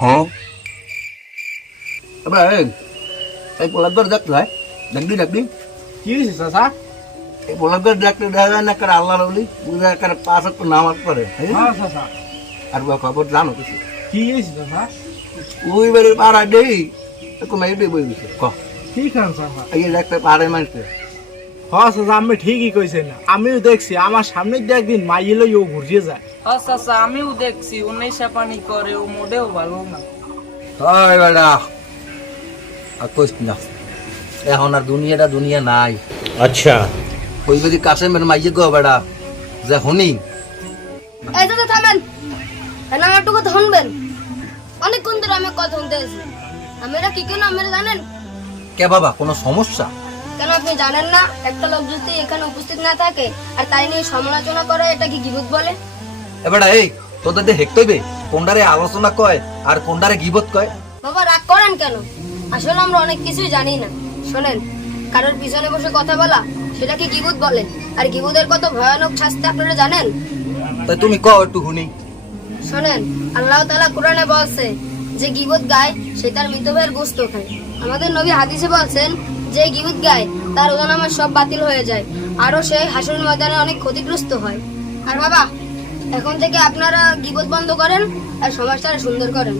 হ্যাঁ এবার এই পোলার দেখতে হয় ডাকবি কি হয়েছে চাচা? এই পোলার দেখতে দেখা যায় না কার আল্লাহ বলি বুঝা কার পাঁচ তো নামাজ পড়ে হ্যাঁ চাচা। আর খবর জানো কিছু কি হয়েছে চাচা? ওই বাড়ির পাড়া দেই কোনো এই বই দিছে ক কি খান চাচা? এই দেখতে পাড়ে মানুষকে হ্যাঁ চাচা, আমি ঠিকই কইছেন, আমিও দেখছি আমার সামনে দিয়ে একদিন মাইয়ে লই ও ঘুরিয়ে যায়। আচ্ছা আমিও দেখছি ও নেশা পানি করে, ও মোটেও ভালো না। হয় বেটা আর কইস না এখন আর দুনিয়া নাই। अच्छा ওই যদি কাশেমের মাইয়ে গো বেটা যে হনি এই দাদা থামেন, আমার কথা শুনবেন। অনেকক্ষণ ধরে আমি কথা শুনতে আছি। আমরা কি কেন আমরা জানেন? কে বাবা কোনো সমস্যা? কেন আপনি জানেন না একটা লোক যদি এখানে উপস্থিত না থাকে আর তাই নিয়ে সমালোচনা করে, এটা কি গীবত বলে? এবারে এই তোদের দিয়ে হেক্তইবে কোনটারে আলোচনা কয় আর কোনটারে গীবত কয়? বাবা রাগ করেন কেন? আসলে আমরা অনেক কিছুই জানি না। শোনেন, কারোর পিছনে বসে কথা বলা সেটা কি গীবত বলে? আর গীবতের কত ভয়ানক শাস্তি আপনারা জানেন? তাই তুমি কও একটু শুনি। শোনেন, আল্লাহ তাআলা কোরআনে বলছে যে গীবত গায় সে তার মৃত ভাইয়ের গোশত খায়। আমাদের নবী হাদিসে বলছেন যে গীবত গায় তার ওজনামা সব বাতিল হয়ে যায়, আরো সে হাসরের ময়দানে অনেক ক্ষতিগ্রস্ত হয়। আর বাবা, এখন থেকে আপনারা গীবত বন্ধ করেন আর সমাজটা সুন্দর করেন।